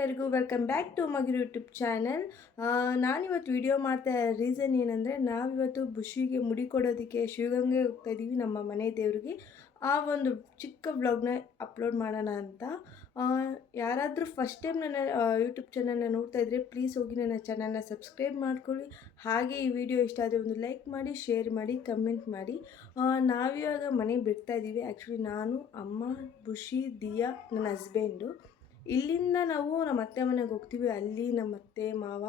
ಎಲ್ಲರಿಗೂ welcome back to ಮಗಿರು YouTube channel. ನಾನಿವತ್ತು ವಿಡಿಯೋ ಮಾಡ್ತಾ ಇರೋ ರೀಸನ್ ಏನಂದರೆ, ನಾವಿವತ್ತು ಬುಷಿಗೆ ಮುಡಿ ಕೊಡೋದಕ್ಕೆ ಶಿವಗಂಗೆ ಹೋಗ್ತಾ ಇದ್ದೀವಿ, ನಮ್ಮ ಮನೆ ದೇವರಿಗೆ. ಆ ಒಂದು ಚಿಕ್ಕ ವ್ಲಾಗ್ನ ಅಪ್ಲೋಡ್ ಮಾಡೋಣ ಅಂತ. ಯಾರಾದರೂ ಫಸ್ಟ್ ಟೈಮ್ ನನ್ನ ಯೂಟ್ಯೂಬ್ ಚಾನಲ್ನ ನೋಡ್ತಾ ಇದ್ದರೆ ಪ್ಲೀಸ್ ಹೋಗಿ ನನ್ನ ಚಾನಲ್ನ ಸಬ್ಸ್ಕ್ರೈಬ್ ಮಾಡ್ಕೊಳ್ಳಿ. ಹಾಗೆ ಈ ವಿಡಿಯೋ ಇಷ್ಟ ಆದರೆ ಒಂದು ಲೈಕ್ ಮಾಡಿ, ಶೇರ್ ಮಾಡಿ, ಕಮೆಂಟ್ ಮಾಡಿ. ನಾವಿವಾಗ ಮನೆಗೆ ಬಿಡ್ತಾ ಇದ್ದೀವಿ. ಆ್ಯಕ್ಚುಲಿ ನಾನು, ಅಮ್ಮ, ಬುಷಿ, ದಿಯಾ, ನನ್ನ ಹಸ್ಬೆಂಡು. ಇಲ್ಲಿಂದ ನಾವು ನಮ್ಮ ಅತ್ತೆ ಮನೆಗೆ ಹೋಗ್ತೀವಿ. ಅಲ್ಲಿ ನಮ್ಮ ಅತ್ತೆ ಮಾವ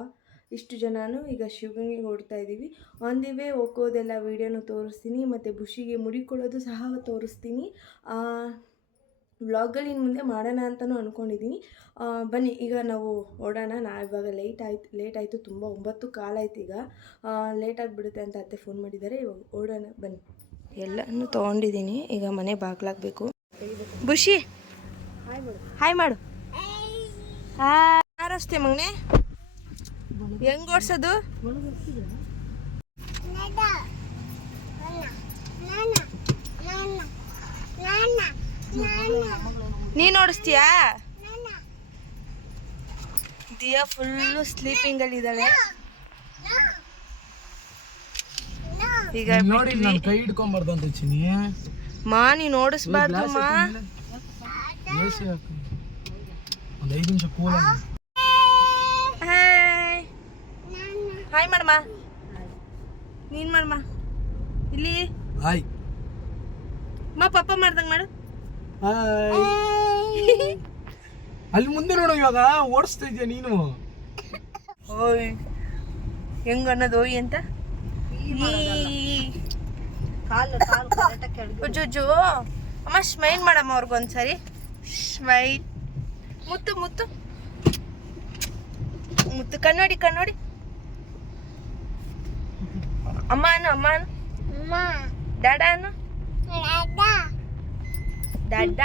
ಇಷ್ಟು ಜನನು ಈಗ ಶಿವಗಂಗೆಗೆ ಹೊರಡ್ತಾ ಇದ್ದೀವಿ. ಆನ್ ದಿ ವೇ ಹೋಗೋದೆಲ್ಲ ವೀಡಿಯೋನು ತೋರಿಸ್ತೀನಿ, ಮತ್ತು ಬುಷಿಗೆ ಮುಡಿ ಕೊಡೋದು ಸಹ ತೋರಿಸ್ತೀನಿ. ವ್ಲಾಗಲ್ಲಿ ಇನ್ನು ಮುಂದೆ ಮಾಡೋಣ ಅಂತಲೂ ಅಂದ್ಕೊಂಡಿದ್ದೀನಿ. ಬನ್ನಿ ಈಗ ನಾವು ಓಡೋಣ. ಇವಾಗ ಲೇಟ್ ಆಯಿತು ತುಂಬ. 9 ಕಾಲ ಆಯ್ತು. ಈಗ ಲೇಟಾಗಿಬಿಡುತ್ತೆ ಅಂತ ಅತ್ತೆ ಫೋನ್ ಮಾಡಿದ್ದಾರೆ. ಇವಾಗ ಓಡೋಣ ಬನ್ನಿ. ಎಲ್ಲನೂ ತೊಗೊಂಡಿದ್ದೀನಿ. ಈಗ ಮನೆ ಬಾಗ್ಲಾಗಬೇಕು. ಬುಷಿ ಹಾಯ್ ಮಾಡು. ಯಾರಷ್ಟೇ ಮಗನೆ ಹೆಂಗ್ ಓಡಿಸೋದು? ನೀನು ಓಡಿಸ್ತೀಯಾ? ದಿಯಾ ಫುಲ್ಲು ಸ್ಲೀಪಿಂಗಲ್ಲಿದ್ದಾಳೆ. ಈಗ ನೋಡಿ ನಾನು ಕೈ ಹಿಡ್ಕೊಂಬಾರ್ದು ಅಂತ ಚಿನ್ನಿ. ಮಾ ನೀನು ಓಡಿಸ್ಬಾರ್ದು ಮಾ. ಒಂದು 5 ನಿಮಿಷ ಕೂಲ್ ಆಗಿ. ಹಾಯ್ ಮಾಡಮ್ಮ. ನೀನು ಮಾಡಮ್ಮ. ಇಲ್ಲಿ ಹಾಯ್ ಮಾ. ಪಪ್ಪ ಮಾಡ್ದಂಗೆ ಮಾಡು. ಹಾಯ್. ಅಲ್ಲಿ ಮುಂದೆ ನೋಡು, ಇವಾಗ ಓಡಿಸ್ತಾ ಇದೆಯಾ ನೀನು? ಓಯ್ ಹೆಂಗ ಅನ್ನೋದು ಓಯ್ ಅಂತ. ಜುಜು ಅಮ್ಮ ಸ್ಮೈಲ್ ಮಾಡಮ್ಮ ಅವ್ರಿಗೊಂದ್ಸರಿ. ಸ್ಮೈಲ್. ಮುತ್ತು ಮುತ್ತು ಮುತ್ತು. ಕಣ್ಣೋಡಿ ಕಣ್ಣೋಡಿ. ಅಮ್ಮ ಅನ್ನು ಅಮ್ಮ ಅನ್ನು. ಡ್ಯಾಡ ಅನ್ನು. ಡ್ಯಾಡ.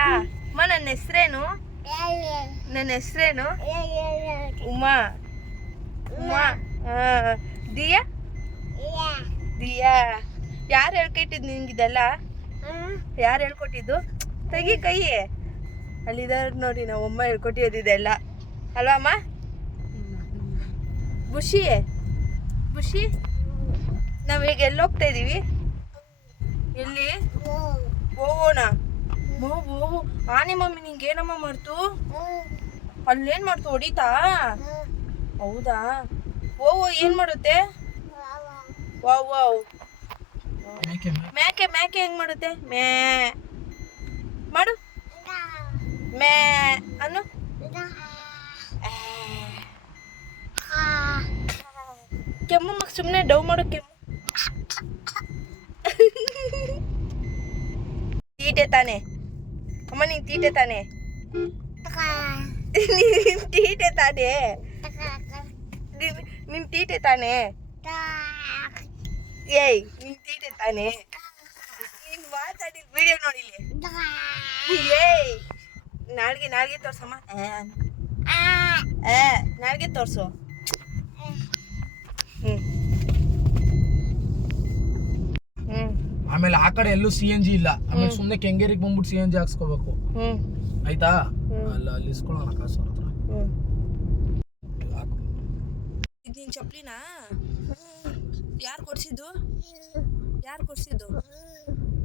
ಅಮ್ಮ ನನ್ನ ಹೆಸ್ರೇನು? ನನ್ನ ಹೆಸ್ರೇನು? ಉಮಾ. ಉಮಾ. ದಿಯಾ. ದಿಯಾ. ಯಾರು ಹೇಳ್ಕೊಟ್ಟಿದ್ದು ನಿನ್ಗಿದೆಲ್ಲ? ಯಾರು ಹೇಳ್ಕೊಟ್ಟಿದ್ದು? ತೆಗಿ ಕೈ. ಅಲ್ಲಿದ್ದಾರೆ ನೋಡಿ, ನಾವು ಅಮ್ಮ ಹೇಳ್ಕೊಟ್ಟಿರೋದಿದೆಲ್ಲ ಅಲ್ವಾ ಅಮ್ಮ? ಬುಷಿ ಬುಷಿ ನಾವು ಈಗ ಎಲ್ಲಿ ಹೋಗ್ತಾ ಇದ್ದೀವಿ? ಎಲ್ಲಿ ಹೋಗೋಣ? ಆನೆ ಮಮ್ಮಿ ನಿಂಗೇನಮ್ಮ ಮಾಡ್ತು? ಅಲ್ಲೇನು ಮಾಡ್ತು? ಹೊಡಿತಾ? ಹೌದಾ? ಏನು ಮಾಡುತ್ತೆ? Wow wow. ಮ್ಯಾಕೆ ಮ್ಯಾಕೆ ಹೆಂಗ್ ಮಾಡುತ್ತೆ? ಮೇ ಮಾಡು. ಮೇ ಅನ್ನು. ಕೆಮ್ಮು ಮಗ ಸುಮ್ಮನೆ ಡವ್ ಮಾಡು. ಕೆಮ್ಮು ತೀಟೆ ತಾನೆ ಅಮ್ಮ. ನೀನ್ ತೀಟೆ ತಾನೆ? ನೀನ್ ತೀಟೆ ತಾನೆ? ನಿನ್ ತೀಟೆ ತಾನೆ? ಏಯ್ ನಿನ್ ತೀಟೆ ತಾನೆ? ನೀನ್ ಮಾತಾಡಿ ವಿಡಿಯೋ ನೋಡಿಲಿ. ಏಯ್ ನಾಲ್ಗೆ ನಾಲ್ಗೆ ತೋರ್ಸಮ್ಮ. ನಾಲ್ಗೆ ತೋರ್ಸು. ಆಮೇಲೆ ಆ ಕಡೆ ಎಲ್ಲೂ CNG ಇಲ್ಲ. ಆಮೇಲೆ ಸುಮ್ಮನೆ ಕೆಂಗೇರಿಗೆ ಬಂದ್ಬಿಟ್ಟು CNG ಹಾಕ್ಸ್ಕೋಬೇಕು. ಆಯ್ತಾ? ಅಲ್ಲ ಅಲ್ಲಿ ಇಸ್ಕೊಳ್ಳೋಣ ಕಾಸು ಅವ್ರ ಹತ್ರ. ಇದು ನಿನ್ ಚಪ್ಲಿನಾ? ಯಾರು ಕೊಡ್ಸಿದ್ದು? ಯಾರು ಕೊಡ್ಸಿದ್ದು?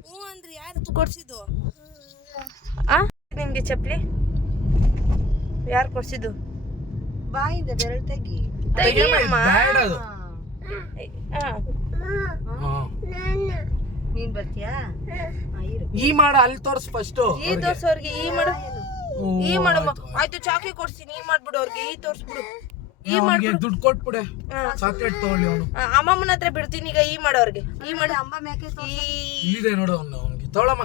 ಹ್ಞೂ ಅಂದ್ರೆ ಯಾರು ಕೊಡ್ಸಿದ್ದು? ನಿನ್ಗೆ ಚಪ್ಲಿ ಯಾರು ಕೊಡ್ಸಿದ್ದು? ಬಾಯಿಂದ ಬೆರಳು ತೆಗಿ. ನೀನ್ ಬರ್ತೀಯಾ? ಈ ಮಾಡ ಅಲ್ಲಿ ತೋರ್ಸ್ ಫಸ್ಟ್. ಈ ತೋರ್ಸೋರ್ಗೆ ಈ ಮಾಡು. ಈ ಮಾಡಮ್ಮ. ಆಯ್ತು ಚಾಕ್ಲೇಟ್ ಕೊಡ್ತೀನಿ. ಈ ಮಾಡ್ಬಿಡು ಅವ್ರಿಗೆ. ಈ ತೋರ್ಸ್ಬಿಡು. ಈ ಮಾಡ್ಬಿಡು. ದುಡ್ಡು ಕೊಟ್ಬಿಡೆ, ಚಾಕ್ಲೇಟ್ ತಗೊಳ್ಳಿ ಅವನು. ಅಮ್ಮಮ್ಮನ ಹತ್ರ ಬಿಡ್ತೀನಿ ಈಗ. ಈ ಮಾಡೋರ್ಗೆ. ಈ ಮಾಡು. ಅಮ್ಮ ಮೇಕೆ ಇಲ್ಲಿದೆ ನೋಡು ಅವನಿಗೆ. ತಗೊಳಮ್ಮ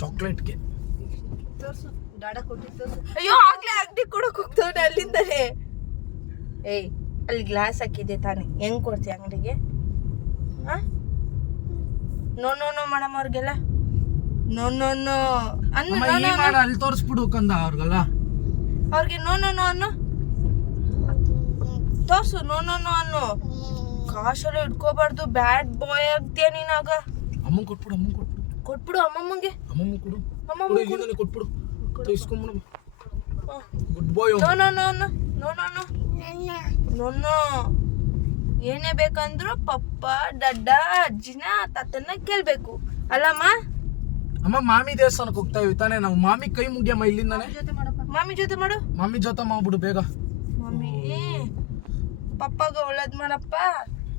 ಚಾಕ್ಲೇಟ್ಗೆ. ತೋರ್ಸು. ಡಾಡ ಕೊಟ್ಟಿ ತೋರ್ಸು. ಅಯ್ಯೋ ಆಗ್ಲೇ ಅಂಗಡಿ ಕೊಡಕ್ ಹೋಗ್ತವ್ನೆ ಅಲ್ಲಿಂದಾನೆ. ಏಯ್ ಅಲ್ಲಿ ಗ್ಲಾಸ್ ಹಾಕಿದೆ ತಾನೆ, ಹೆಂಗ್ ಕೊಡ್ತೀಯ ಅಂಗಡಿಗೆ? ನೋ ನೋ ನೋ ಮೇಡಮ್ ಅವ್ರಿಗೆಲ್ಲ ನೋ ನೋ ನೋ ಅನ್ನು. ಅಲ್ಲಿ ತೋರಿಸ್ಬಿಡು ಕಂದ ಅವ್ರಿಗೆಲ್ಲ. ಅವ್ರಿಗೆ ನೋ ನೋ ನೋ ಅನ್ನು ತೋರ್ಸು. ನೋ ನೋ ನೋ ಅನ್ನು. ಕಾಶೆಲ್ಲ ಇಟ್ಕೋಬಾರ್ದು. ಬ್ಯಾಡ್ ಬಾಯ್ ಆಗ್ತೀಯ ನೀನಾಗ. ಅಮ್ಮಂಗೆ ಕೊಟ್ಬಿಡು. ಕೊಟ್ಬಿಡು ಅಮ್ಮಮ್ಮಂಗೆ. ಅಮ್ಮಮ್ಮ ಕೊಡು. ಅಮ್ಮಮ್ಮ ಕೊಟ್ಬಿಡು. ಇಸ್ಕೊಂಬಿಡು. Good bye. No no no no no no no no ಏನೇ ಬೇಕಂದ್ರು ಪಪ್ಪ ಡಡ್ಡ ಅಜ್ಜಿನ ತಾತನ್ನ ಕೇಳ್ಬೇಕು ಅಲ್ಲಮ್ಮ. ಅಮ್ಮ ಮಾಮಿ ದೇವಸ್ಥಾನಕ್ಕೆ ಹೋಗ್ತಾ ಇವಿ ತಾನೇ ನಾವು. ಮಾಮಿ ಕೈ ಮುಗಿಯಮ್ಮ ಇಲ್ಲಿಂದಾನೆ. ಮಾಮಿ ಜೊತೆ ಮಾಡು. ಮಾಮಿ ಜೊತೆ ಮಾಡ್ಬಿಡು ಬೇಗ. ಮಮ್ಮಿ ಪಪ್ಪಗೆ ಒಳ್ಳೇದ್ ಮಾಡಪ್ಪ,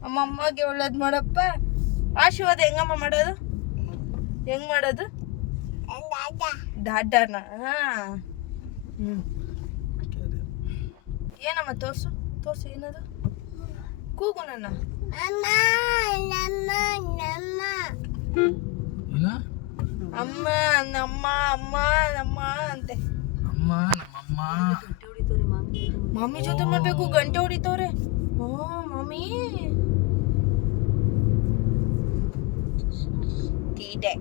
ಅಮ್ಮಮ್ಮಗೆ ಒಳ್ಳೇದ್ ಮಾಡಪ್ಪ. ಆಶೀರ್ವಾದ ಹೆಂಗಮ್ಮ ಮಾಡೋದು? ಹೆಂಗ್ ಮಾಡೋದು? ದಾಡನ. ಏನಮ್ಮ ತೋರ್ಸು ತೋರ್ಸು ಏನದು? ಕೂಗು ನನ್ನ. ಏನ ಅಮ್ಮ ನಮ್ಮ ಅಮ್ಮ ನಮ್ಮ ಅಂತೆ. ಅಮ್ಮ ನಮ್ಮಮ್ಮ. ಮಮ್ಮಿ ಜೊತೆ ಮಾಡ್ಬೇಕು. ಗಂಟೆ ಹೊಡಿತವ್ರೆ. ಓ ಮಮ್ಮಿ ತೀಟೆ.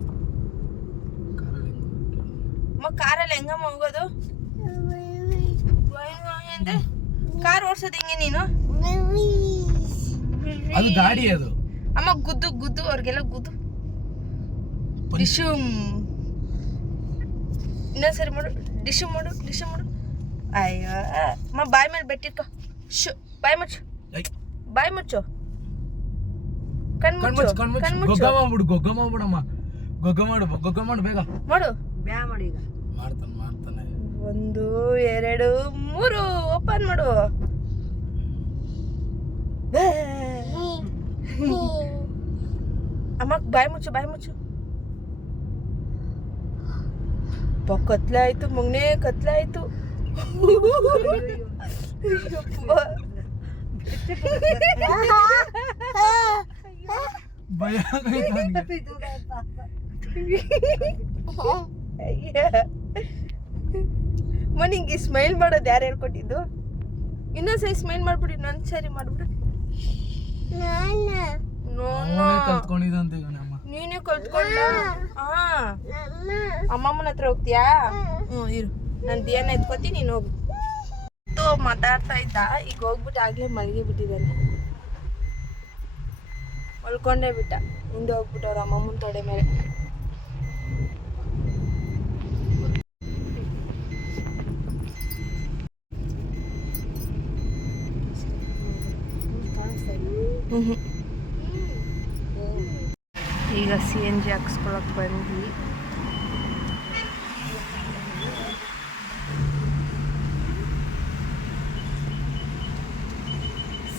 ಅಮ್ಮ ಕಾರಲ್ಲಿ ಹೆಂಗಮ್ಮ ಹೋಗೋದು? ಅಂದ್ರೆ ಕಾರ್ ಓಡ್ಸೋದು ಹೆಂಗೆ ನೀನು? ಅದು ಗಾಡಿ ಅದು. ಅಮ್ಮ ಗುದ್ದು ಗುದ್ದು ಅವ್ರಿಗೆಲ್ಲ ಗುದ್ದು. ಡಿಶುಮ್ ಇನ್ನೊಂದ್ಸರಿ ಮಾಡು. ಡಿಶು ಮಾಡು ಡಿಶು ಮಾಡು. ಅಯ್ಯೋ ಅಮ್ಮ ಬಾಯಿ ಮೇಲೆ ಬೆಟ್ಟಿಟ್ಕೊ. ಶು ಬಾಯಿ ಮುಚ್ಚು ಬಾಯಿ ಮುಚ್ಚು. ಕಣ್ಮುಚ್ಚು ಕಣ್ಮುಚ್ಚು. ಗೊಗ್ಗ ಮಾಡ್ಬಿಡು. ಗೊಗ್ಗ ಮಾಡ್ಬಿಡಮ್ಮ. ಗೊಗ್ಗ ಮಾಡು. ಗೊಗ್ಗ ಮಾಡು ಬೇಗ ಮಾಡು. ಬ್ಯಾ ಮಾಡಿ ಈಗ. ಮಾಡ್ತಾನೆ ಮಾಡ್ತಾನೆ. 1 2 3 ಓಪನ್ ಮಾಡು. ಅಮ್ಮ ಬಾಯಿ ಮುಚ್ಚು ಬಾಯಿ ಮುಚ್ಚು. ಕತ್ಲೆ ಆಯ್ತು ಮಗನೇ ಕತ್ಲೆ ಆಯ್ತು. ಭಯ ನಿಂಗೆ ಸ್ಮೈಲ್ ಮಾಡೋದು ಯಾರು ಹೇಳ್ಕೊಟ್ಟಿದ್ದು? ಇನ್ನೊಂದ್ಸರಿ ಸ್ಮೈಲ್ ಮಾಡ್ಬಿಡಿ. ಇನ್ನೊಂದ್ ಸರಿ ಮಾಡ್ಬಿಡು. ಕಲ್ತ್ಕೊಂಡಿದಂತೆ ಈಗ ನಮ್ಮ. ನೀನೇ ಕಲ್ತ್ಕೊಂಡ? ಅಮ್ಮಮ್ಮನ ಹತ್ರ ಹೋಗ್ತೀಯಾ? ಇರು ನಾನು ದಿಯಾನ ಎತ್ಕೋತೀನಿ, ನೀನು ಹೋಗು. ಮಾತಾಡ್ತಾ ಇದ್ದ, ಈಗ ಹೋಗ್ಬಿಟ್ಟು ಆಗ್ಲೇ ಮಲಗಿ ಬಿಟ್ಟಿದ್ದಾನೆ. ಮಲ್ಕೊಂಡೇ ಬಿಟ್ಟ. ಹಿಂದೆ ಹೋಗ್ಬಿಟ್ಟು ಅವ್ರ ಅಮ್ಮಮ್ಮನ ತೊಡೆ ಮೇಲೆ. ಈಗ CNG ಹಾಕ್ಸ್ಕೊಳಕ್ ಬಂದ್ವಿ.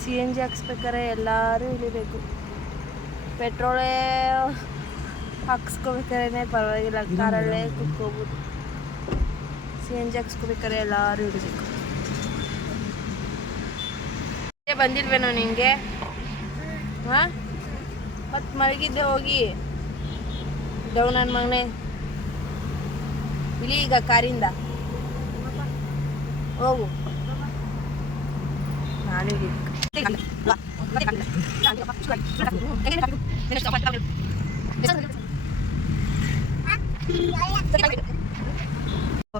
CNG ಹಾಕ್ಸ್ಬೇಕಾರೆ ಎಲ್ಲರೂ ಇಳಿಬೇಕು. ಪೆಟ್ರೋಲೇ ಹಾಕ್ಸ್ಕೋಬೇಕಾದ್ರೆ ಪರವಾಗಿಲ್ಲ, ಕಾರಲ್ಲೇ ಕುತ್ಕೋಬೋದು. CNG ಹಾಕ್ಸ್ಕೋಬೇಕಾರೆ ಎಲ್ಲರೂ ಇಳಿಬೇಕು. ಬಂದಿಲ್ವೇನೋ ನಿನಗೆ? ಹಾಂ ಮತ್ತು ಮಲಗಿದ್ದೆ ಹೋಗಿ ಡೌ ನನ್ನ ಮಗನೇ. ಇಳಿ ಈಗ ಕಾರಿಂದ ಹೋಗು. ನಾನು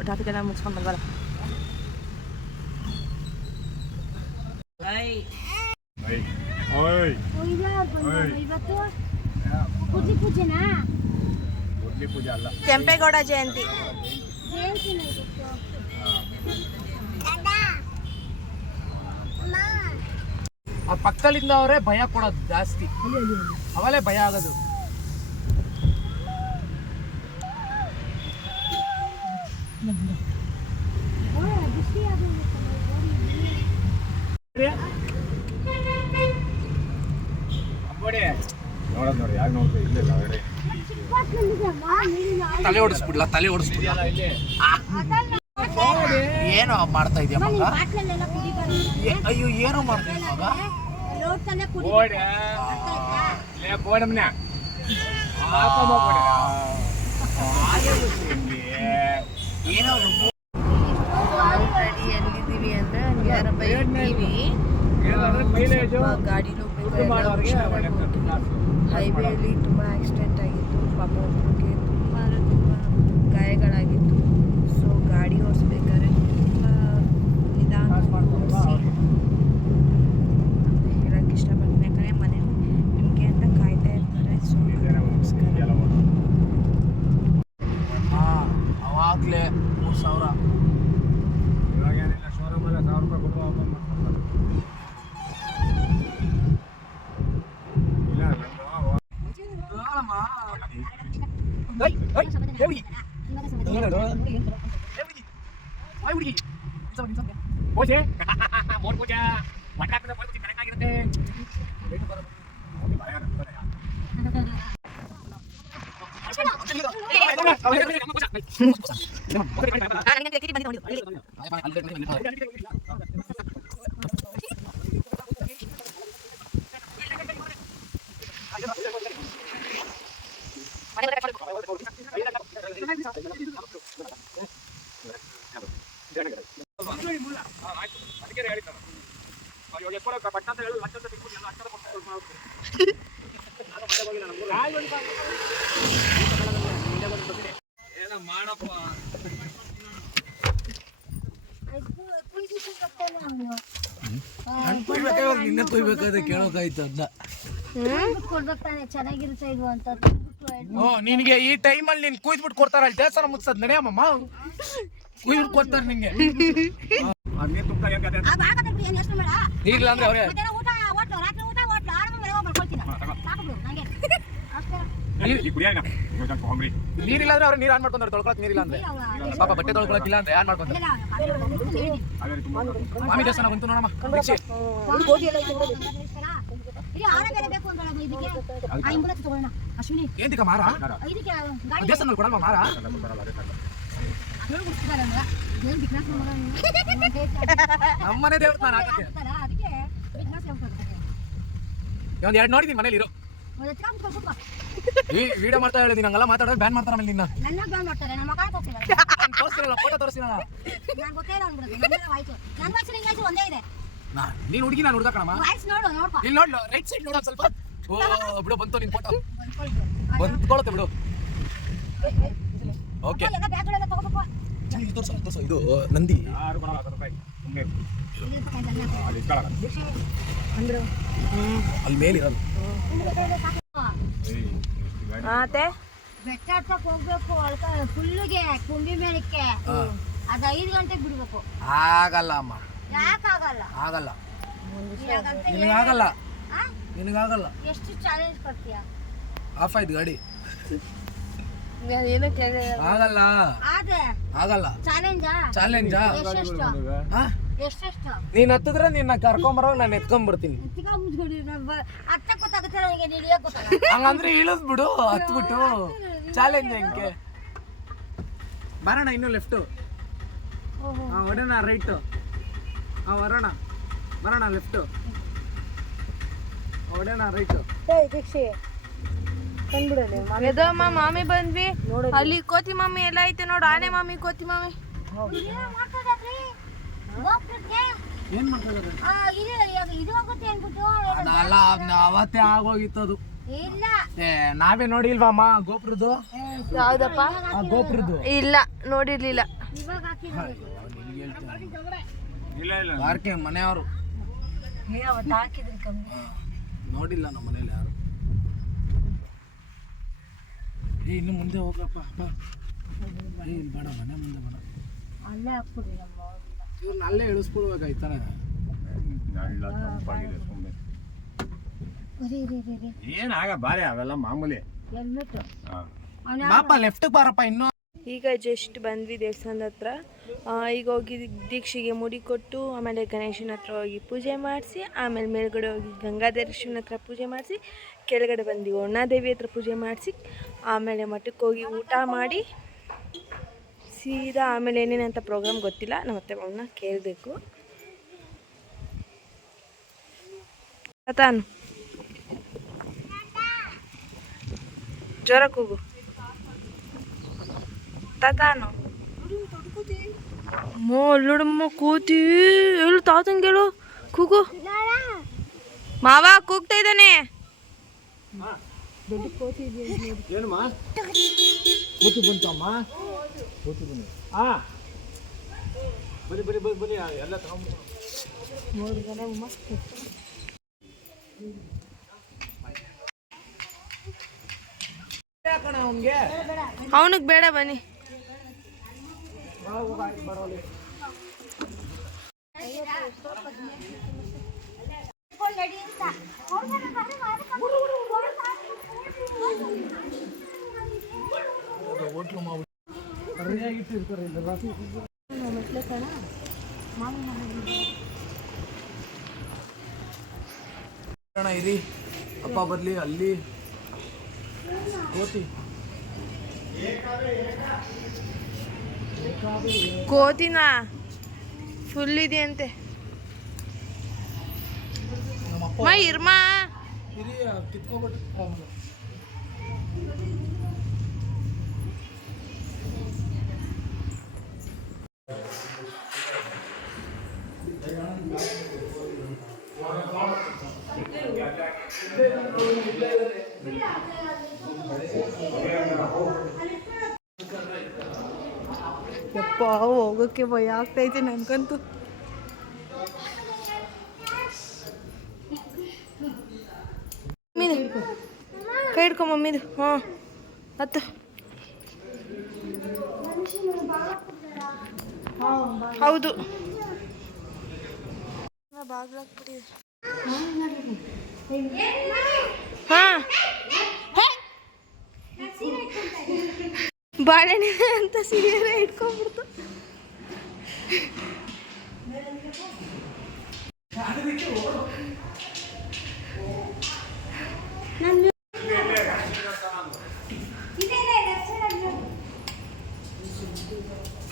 ಟ್ರಾಫಿಕ್ ಎಲ್ಲ ಮುಗಿಸ್ಕೊಂಡು ಬರಲ್ಲ. ಕೆಂಪೇಗೌಡ ಜಯಂತಿ. ಆ ಪಕ್ಕದಲ್ಲಿಂದ ಅವರೇ ಭಯ ಕೊಡೋದು ಜಾಸ್ತಿ. ಅವಲೇ ಭಯ ಆಗೋದು. ತಲೆ ಓಡಿಸ್ಬಿಡ್ಲಾ? ತಲೆ ಓಡಿಸ್ಬಿಡ್ಲಾ? ಏನೋ ಮಾಡ್ತಾ ಇದೆಯಾ ಮಗ? ಅಯ್ಯೋ ಏನೋ ಮಾಡ್ತಾ ಇದೆಯಾ ಮಗ? ಏನೋ ಆಲ್ರೆಡಿ ಎಲ್ಲಿದ್ದೀವಿ ಅಂದ್ರೆ ನಿಯರ್ ಬೈ ಇದ್ದೀವಿ. ಗಾಡಿಲಿ ಹೋಗ್ಬೇಕು. ಹೈವೇಲಿ ತುಂಬ ಆಕ್ಸಿಡೆಂಟ್ ಆಗಿತ್ತು. ಪಾಪ ಒಬ್ಬರಿಗೆ ತುಂಬ ಗಾಯಗಳಾಗಿತ್ತು. ಸೊ ಗಾಡಿ ಓಡಿಸ್ಬೇಕಾದ್ರೆ ತುಂಬ ನಿಧಾನವಾಗಿ ಓಡಿಸಿ ಅಂತ ಹೇಳೋಕ್ಕೆ ಇಷ್ಟಪಡ್ತೀನಿ. ಯಾಕಂದರೆ ಮನೆ ನಿಮಗೆ ಅಂತ ಕಾಯ್ತಾ ಇರ್ತಾರೆ. ಸೊ ಅವಾಗಲೇ 3,000 ನಿನ್ನೆ ಕೊಯ್ಬೇಕಾದ್ರೆ ಕೇಳೋಕಾಯ್ತು ಅಂತ. ಚೆನ್ನಾಗಿರುತ್ತೆ ಇದು ಅಂತ ನಿನಗೆ ಈ ಟೈಮಲ್ಲಿ ನೀನ್ ಕುಯ್ದ್ಬಿಟ್ಟು ಕೊಡ್ತಾರ ಅಲ್ಲಿ ದೇವಸ್ಥಾನ ಮುಚ್ಚದ್ ನಡೆಯಮ್ಮ ಕುಯ್ದ್ಬಿಟ್ಟು ಕೊಡ್ತಾರೆ ನಿಂಗೆ. ಈಗಲ ಅಂದ್ರೆ ಅವ್ರೆ ನೀರಿಲ್ಲ ಅಂದ್ರೆ ಅವ್ರು ನೀರು ಆನ್ ಮಾಡ್ಕೊಂಡ್ರೆ ತೊಳ್ಕೊಳಕ್ ನೀರಿಲ್ಲ ಅಂದ್ರೆ ಪಾಪ ಬಟ್ಟೆ ತೊಳ್ಕೊಳಕ್ಕಿಲ್ಲ ಅಂದ್ರೆ ಆನ್ ಮಾಡ್ಕೊಂಡ್ರೆ. ಮಾಮಿ ದೇವಸ್ಥಾನ ಬಂತು ನೋಡಮ್ಮ. ಏಂತಿಕ ಮಾರ ದೇವಸ್ಥಾನ ಕೊಡಲ್ವಾ ಮಾರ? ನಮ್ಮನೆ ದೇವ್ರ ನಾನು ಹಾಕಕ್ಕೆ ಒಂದ್ 2 ನೋಡಿದೀನಿ ಮನೇಲಿ ಇರೋ. ಈ ವಿಡಿಯೋ ಮಾಡ್ತಾ ಹೇಳಿದೀನಿ ಹಂಗಲ್ಲ ಮಾತಾಡೋದು ಬ್ಯಾನ್ ಮಾಡ್ತಾರ ಆಮೇಲೆ ನಿನ್ನ ತೋರಿಸ್ತೀರಲ್ಲ ಫೋಟೋ ತೋರಿಸ್ತೀನಲ್ಲ. ನೀನ್ ಹುಡುಗಿ ನಾನು ಹುಡುಗ ಕಣಮ್ಮ. ಇಲ್ಲಿ ನೋಡ್ಲು ರೈಟ್ ಸೈಡ್ ನೋಡೋ ಸ್ವಲ್ಪ. ಓ ಬಿಡು ಬಂತು ನಿನ್ ಫೋಟೋ ಬಂದ್ಕೊಳತ್ತೆ ಬಿಡು. ಓಕೆ ತೋರ್ಸು ಇದು ನಂದಿ ಅಲ್ಲಿ ಮೇಲಿರೋದು. ಬೆಟ್ಟ ಹತ್ತಕ್ ಹೋಗ್ಬೇಕು ಫುಲ್ಗೆ ಕುಂಬಿ ಮೇಳಕ್ಕೆ. ಅದ್ 5 ಗಂಟೆಗೆ ಬಿಡ್ಬೇಕು. ಆಗಲ್ಲ ಅಮ್ಮ. ಯಾಕಾಗಲ್ಲ? ಆಗಲ್ಲ ನಿನಗಾಗಲ್ಲ ನಿನಗಾಗಲ್ಲ. ಎಷ್ಟು ಚಾಲೆಂಜ್ ಕೊಡ್ತೀಯ? ಆಫ್ ಆಯ್ತು ಗಾಡಿ. ಆಗಲ್ಲ ಆಗಲ್ಲ. ಚಾಲೆಂಜಾ ಎಷ್ಟೆಷ್ಟು ನೀನ್ ಹತ್ತಿದ್ರೆ ನಿನ್ನ ಕರ್ಕೊಂಬರೋ ನಾನು ಎತ್ಕೊಂಡ್ಬರ್ತೀನಿ. ಹಂಗಂದ್ರೆ ಇಳಿದ್ ಬಿಡು ಹತ್ಬಿಟ್ಟು ಚಾಲೆಂಜ್ ಹೆಂಗೆ ಬರೋಣ. ಇನ್ನು ಲೆಫ್ಟ್ ಹೊಡೋಣ ರೈಟ್ ಬರೋಣ ಬರೋಣ ಲೆಫ್ಟ್ ಹೊಡೋಣ ರೈಟ್. ಎದಮ್ಮ ಮಾಮಿ ಬಂದ್ವಿ ಅಲ್ಲಿ ಕೋತಿ ಮಾಮಿ ಎಲ್ಲ ಐತೆ ನೋಡು. ಆನೆ ಮಾಮಿ ಕೋತಿ ಮಾಮಿ ಏನ್ ಮಾಡ್ತಾರೆ ಅವತ್ತೇ ಆಗೋಗಿತ್ತದು. ನಾವೇ ನೋಡಿಲ್ವಮ್ಮ ಗೋಪುರದ್ದು? ಯಾವ್ದಪ್ಪ ಗೋಪುರದ್ದು ಇಲ್ಲ ನೋಡಿರ್ಲಿಲ್ಲ. ಯಾರ್ಕೆ ಮನೆಯವರು ನೋಡಿಲ್ಲ ನಮ್ಮ ಮನೇಲಿ ಯಾರು. ಇನ್ನು ಮುಂದೆ ಹೋಗಪ್ಪ ಇಲ್ಲಿ ಬೇಡ ಮನೆ ಮುಂದೆ ಬೇಡ. ಇವ್ರನ್ನ ಅಲ್ಲೇ ಇಳಿಸ್ಬಿಡ್ಬೇಕಾಯ್ತಾನೆ. ಏನಾಗ ಬಾರಿ ಅವೆಲ್ಲ ಮಾಮೂಲಿ. ಪಾಪ ಲೆಫ್ಟ್ ಬಾರಪ್ಪ. ಇನ್ನು ಈಗ ಜಸ್ಟ್ ಬಂದ್ವಿ ದೇವಸ್ಥಾನದ ಹತ್ರ. ಈಗ ಹೋಗಿ ದೀಕ್ಷೆಗೆ ಮುಡಿ ಕೊಟ್ಟು ಆಮೇಲೆ ಗಣೇಶನ ಹತ್ರ ಹೋಗಿ ಪೂಜೆ ಮಾಡಿಸಿ ಆಮೇಲೆ ಮೇಲ್ಗಡೆ ಹೋಗಿ ಗಂಗಾಧರೇಶ್ವರನ ಹತ್ರ ಪೂಜೆ ಮಾಡಿಸಿ ಕೆಳಗಡೆ ಬಂದು ಒಣ್ಣಾದೇವಿ ಹತ್ರ ಪೂಜೆ ಮಾಡಿಸಿ ಆಮೇಲೆ ಮಠಕ್ಕೆ ಹೋಗಿ ಊಟ ಮಾಡಿ ಸೀದಾ ಆಮೇಲೆ ಏನೇನಂತ ಪ್ರೋಗ್ರಾಮ್ ಗೊತ್ತಿಲ್ಲ. ನಮ್ಮ ಅತ್ತೆ ಮಾವನ್ನ ಕೇಳಬೇಕು. ತಾನು ಜ್ವರಕ್ಕೆ ಹೋಗು ತಾನು ಅಲ್ಲೋಡಮ್ಮ ಕೂತಿ ಹೇಳು ತಾತಂಗೇಳು ಕೂಗು. ಮಾವ ಕೂಗ್ತಾ ಇದ್ದಾನೆ. ಏನಮ್ಮ ಕೂತು ಬಂತಮ್ಮ ಕೂತು ಬನ್ನಿ. ಬನ್ನಿ ಬನ್ನಿ ಬನ್ನಿ ಎಲ್ಲ ತಗೊಂಡ್ಬಿಟ್ಟು ಅವನಿಗೆ ಬೇಡ ಬನ್ನಿ. ಹೋಟ್ಲು ಮಾಡ್ಬಿಟ್ಟು ಸರಿಯಾಗಿ ಇಟ್ಟಿರ್ತಾರೆ ಇಲ್ಲ ಮೆಟ್ಲೆ ಕಣ ಮಾಮಿ ಮನೆಗೆ ಅಣ್ಣ ಇರಿ ಅಪ್ಪ ಬರಲಿ ಅಲ್ಲಿ ಕೋತಿ ಕೋತಿನ ಫುಲ್ ಇದೆಯಂತೆ ನಮ್ಮಪ್ಪ ಮಾ ಇರ್ಮಾ ಇರಿ ಕಿತ್ಕೊಬಿಟ್ಟು ಯಪ್ಪ ಹೋಗೋಕ್ಕೆ ಭಯ ಆಗ್ತೈತೆ ನನ್ಗಂತೂ. ಮಮ್ಮಿದು ಕೈ ಹಿಡ್ಕೊ ಮಮ್ಮಿದು. ಹಾಂ ಹತ್ತು. ಹೌದು ಬಾಗ್ಲಾಕ್ಬಿಟ್ಟಿದೆ. ಹಾಂ ಬಾಳೆಹಣ್ಣೆ ಅಂತ ಸೀರೆ ಇಟ್ಕೊಂಡ್ಬಿಡ್ತು.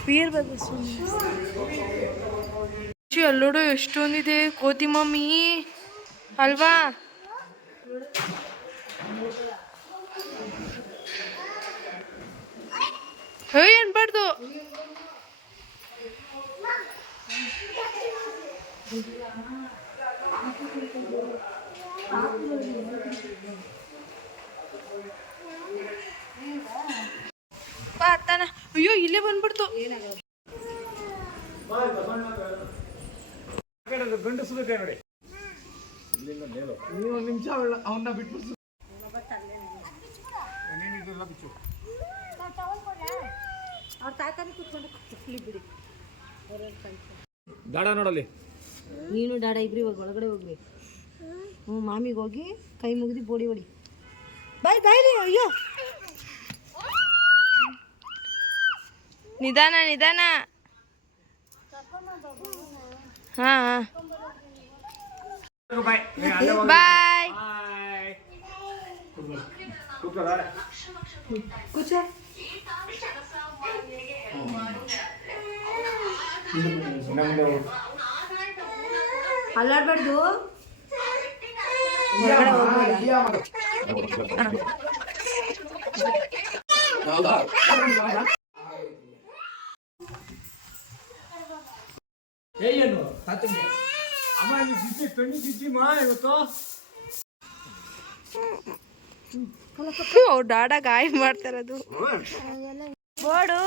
ಬೀರ್ಬೇಕು ಅಲ್ಲೋಡು ಎಷ್ಟೊಂದಿದೆ ಕೋತಿ ಮಮ್ಮಿ ಅಲ್ವಾ. ಅನ್ಬಾರ್ದು. ಅತ್ತಾನ ಅಯ್ಯೋ ಇಲ್ಲೇ ಬಂದ್ಬಿಡ್ತು. ಗಂಡಸು ನೋಡಿ ನೀವು ಒಂದು ನಿಮಿಷ ಅವನ್ನ ಬಿಟ್ಬಿಡ್ಸು. ಅವ್ರ ತಾಯ್ತಾನೆ ಕೂತ್ಕೊಂಡು ಬಿಡಿ. ದಾಡ ನೋಡಲ್ಲಿ. ನೀನು ಡಾಡ ಇಬ್ರಿ ಇವಾಗ ಒಳಗಡೆ ಹೋಗ್ರಿ. ಹ್ಞೂ ಮಾಮಿಗೆ ಹೋಗಿ ಕೈ ಮುಗಿದು ಬೋಡಿ ಹೊಡಿ. ಬಾಯ್ ಬಾಯ್ ರೀ. ಅಯ್ಯೋ ನಿಧಾನ ನಿಧಾನ. ಹಾಂ ಬಾಯ್. ಕೂಚ ಅಲ್ಲಾಡ್ಬಾರ್ದು. ಏನು ತಾತಂಗೆ ಅಮ್ಮ ಇಲ್ಲಿ ಬಿಸಿ ತಣ್ಣಿ ಬಿಸಿ ಮಾ ಇವತ್ತು ಅವ್ರು ಡಾಡ ಗಾಯ ಮಾಡ್ತಾರದು ಬೋಡು.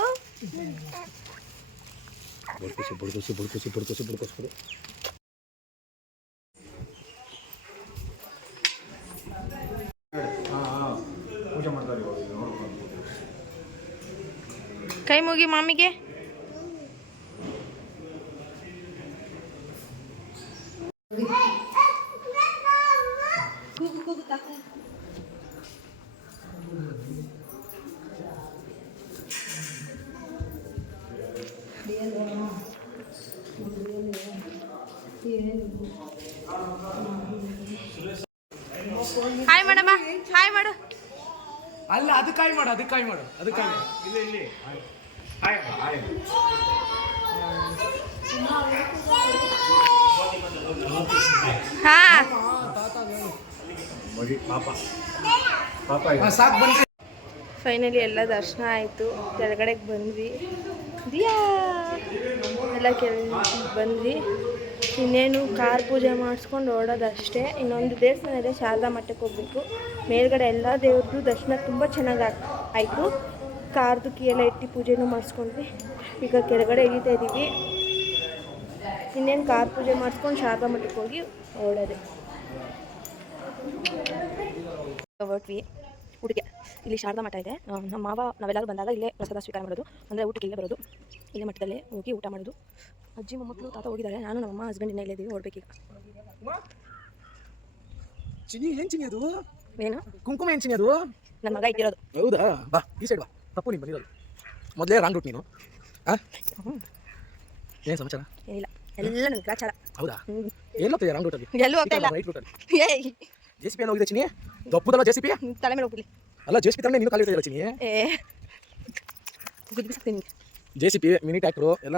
ಪೂಜೆ ಮಾಡ್ತಾರೆ ಕೈ ಮುಗಿ ಮಾಮಿಗೆ. ಹಾಯ್ ಮಾಡಮ್ಮ, ಹಾಯ್ ಮಾಡು. ಅಲ್ಲ ಅದಕ್ಕಾಯಿ ಮಾಡು, ಅದಕ್ಕಾಯಿ ಮಾಡು, ಅದಕ್ಕಾಯಿ ಮಾಡು. ಇಲ್ಲಿ ಇಲ್ಲಿ ಹಾಯ್ ಹಾಯ್ ಹಾ ಮಗಿ ಪಾಪ ಪಾಪ ಸಾಕು ಬನ್ನಿ. ಫೈನಲಿ ಎಲ್ಲ ದರ್ಶನ ಆಯಿತು. ಕೆಳಗಡೆಗೆ ಬಂದ್ವಿ. ದಿಯಾ ಎಲ್ಲ ಬಂದ್ವಿ. ಇನ್ನೇನು ಕಾರ್ ಪೂಜೆ ಮಾಡಿಸ್ಕೊಂಡು ಓಡೋದಷ್ಟೇ. ಇನ್ನೊಂದು ದೇವಸ್ಥಾನ ಇದೆ, ಶಾರದಾ ಮಠಕ್ಕೆ ಹೋಗ್ಬೇಕು. ಮೇಲ್ಗಡೆ ಎಲ್ಲ ದೇವ್ರದ್ದು ದರ್ಶನ ತುಂಬ ಚೆನ್ನಾಗಿ ಆಯಿತು. ಕಾರ್ದು ಕೀ ಎಲ್ಲ ಇಟ್ಟು ಪೂಜೆನೂ ಮಾಡಿಸ್ಕೊಂಡ್ವಿ. ಈಗ ಕೆಳಗಡೆ ಇಳಿತಾ ಇದ್ದೀವಿ. ಇನ್ನೇನು ಕಾರ್ ಪೂಜೆ ಮಾಡಿಸ್ಕೊಂಡು ಶಾರದಾ ಮಠಕ್ಕೆ ಹೋಗಿ ಓಡೋದೆ. ಹೊರಟ್ವಿ ಊಟಿಗೆ. ಇಲ್ಲಿ ಶಾರದಾ ಮಠ ಇದೆ. ನಮ್ಮ ಮಾವ ನಾವೆಲ್ಲರೂ ಬಂದಾಗ ಇಲ್ಲೇ ಪ್ರಸಾದ ಸ್ವೀಕಾರ ಮಾಡೋದು, ಅಂದರೆ ಊಟಕ್ಕೆ ಇಲ್ಲೇ ಬರೋದು. ಇಲ್ಲೇ ಮಠದಲ್ಲೇ ಹೋಗಿ ಊಟ ಮಾಡೋದು. ಅಜ್ಜಿ ಮೊಮ್ಮಕ್ಕಳು ತಾತ ಹೋಗಿದ್ದಾರೆ. ನಾನು ನಮ್ಮಮ್ಮ ಹಸ್ಬೆಂಡ್ ಇನ್ನೇ ಇದ್ದೀವಿ, ಹೊರಬೇಕೀಗ. ಚಿನಿ ಏನು ಚಿನಿ ಅದು? ಏನು ಕುಂಕುಮ ಏನು ಚಿನಿ ಅದು? ನನ್ನ ಮಗ ಇಟ್ಟಿರೋದು. ಹೌದಾ? ಬಾ ಈ ಸೈಡ್ ಬಾ. ತಪ್ಪು ನೀನು ಬಂದಿರೋದು ಮೊದಲೇ ರಾಂಗ್ ರೂಟ್ ನೀನು ಹಾಂ ಏನು ಸಮಾಚಾರ ಏನಿಲ್ಲ ಎಲ್ಲ ನನ್ನ ಗ್ರಾಚಾರ. ಹೌದಾ ಎಲ್ಲೋಗ್ತಿದೆ ರಾಂಗ್ ರೂಟಲ್ಲಿ ಎಲ್ಲೂ ಹೋಗ್ತಾ ಇಲ್ಲ. ರೈಟ್ ರೂಟಲ್ಲಿ ಏಯ್ ಜೆ ಸಿ ಪಿ ಹೋಗಿದೆ ಚಿನಿ ದಪ್ಪದಲ್ಲ ಜೆ ಸಿ ಪಿ ತಲೆ ಮೇಲೆ ಹೋಗ್ಲಿ. ಅಲ್ಲ ಜೆ ಸಿ ಪಿ ತಲೆ ನೀನು ಕಾಲಿಡ್ತಾ ಇಲ್ಲ ಚಿನಿ ಏ ಗುದ್ಬಿಸ್ತೀನಿ. J C P mini tractor ಎಲ್ಲ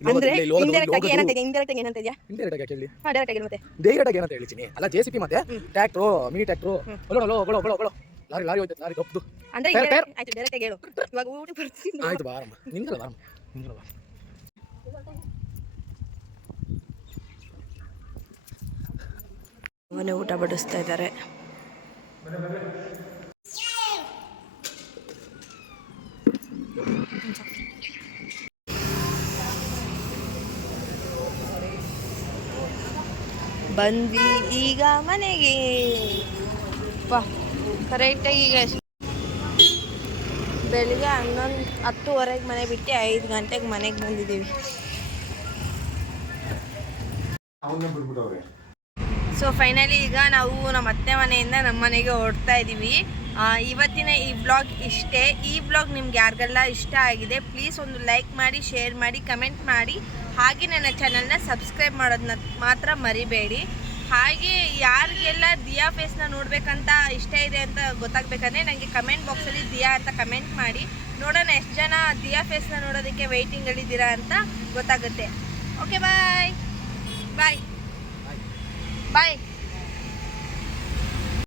ಅಂದ್ರೆ ಇಂಡೈರೆಕ್ಟ್ ಆಗಿ ಏನಂತ ಇದೆ? ಇಂಡೈರೆಕ್ಟ್ ಆಗಿ ಏನಂತ ಇದೆಯಾ? ಇಂಡೈರೆಕ್ಟ್ ಆಗಿ ಹೇಳಿ ಡೈರೆಕ್ಟ್ ಆಗಿ ಮತ್ತೆ ಡೈರೆಕ್ಟ್ ಆಗಿ ಏನಂತ ಹೇಳಿ ಚಿನಿ ಅಲ್ಲ ಜೆ ಸಿ ಪಿ ಮತ್ತೆ ಟ್ಯಾಕ್ಟ್ರು ಮಿನಿ ಟ್ಯಾಕ್ಟ್ರು ಒಳೋ ಲಾರಿ ಲಾರಿ ಹೋಯ್ತು ಲಾರಿ ಗಪ್ದು ಅಂದ್ರೆ ಟೈರ್, ಟೈರ್. ಆಯ್ತು ಡೈರೆಕ್ಟ್ ಆಗಿ ಹೇಳು. ಇವಾಗ ಊಟ ಬರ್ತೀನಿ. ಆಯ್ತು ಬಾರಮ್ಮ ನಿಂಗಲ್ಲ ಬಾರಮ್ಮ ನಿಂಗಲ್ಲ ಬಾ ಮನೆ ಊಟ ಬಡಿಸ್ತಾ ಇದ್ದಾರೆ. ಬಂದ್ವಿ ಈಗ ಮನೆಗೆ. ಕರೆಕ್ಟಾಗಿ ಈಗ ಬೆಳಿಗ್ಗೆ 10:30 ಮನೆ ಬಿಟ್ಟು 5 ಗಂಟೆಗೆ ಮನೆಗೆ ಬಂದಿದ್ದೀವಿ. ಅವನ್ನ ಬಿಟ್ಬಿಟ್ಟವ್ರೆ. ಸೊ ಫೈನಲಿ ಈಗ ನಾವು ನಮ್ಮ ಅತ್ತೆ ಮನೆಯಿಂದ ನಮ್ಮ ಮನೆಗೆ ಹೊರಡ್ತಾ ಇದ್ದೀವಿ. ಇವತ್ತಿನ ಈ ಬ್ಲಾಗ್ ಇಷ್ಟೇ. ಈ ಬ್ಲಾಗ್ ನಿಮ್ಗೆ ಯಾರಿಗೆಲ್ಲ ಇಷ್ಟ ಆಗಿದೆ ಪ್ಲೀಸ್ ಒಂದು ಲೈಕ್ ಮಾಡಿ, ಶೇರ್ ಮಾಡಿ, ಕಮೆಂಟ್ ಮಾಡಿ. ಹಾಗೆ ನನ್ನ ಚಾನಲ್ನ ಸಬ್ಸ್ಕ್ರೈಬ್ ಮಾಡೋದನ್ನ ಮಾತ್ರ ಮರಿಬೇಡಿ. ಹಾಗೆ ಯಾರಿಗೆಲ್ಲ ದಿಯಾ ಫೇಸ್ನ ನೋಡಬೇಕಂತ ಇಷ್ಟ ಇದೆ ಅಂತ ಗೊತ್ತಾಗಬೇಕಂದ್ರೆ ನನಗೆ ಕಮೆಂಟ್ ಬಾಕ್ಸಲ್ಲಿ ದಿಯಾ ಅಂತ ಕಮೆಂಟ್ ಮಾಡಿ. ನೋಡೋಣ ಎಷ್ಟು ಜನ ದಿಯಾ ಫೇಸ್ನ ನೋಡೋದಕ್ಕೆ ವೆಯ್ಟಿಂಗಲ್ಲಿದ್ದೀರಾ ಅಂತ ಗೊತ್ತಾಗುತ್ತೆ. ಓಕೆ ಬಾಯ್ ಬಾಯ್ ಬಾಯ್.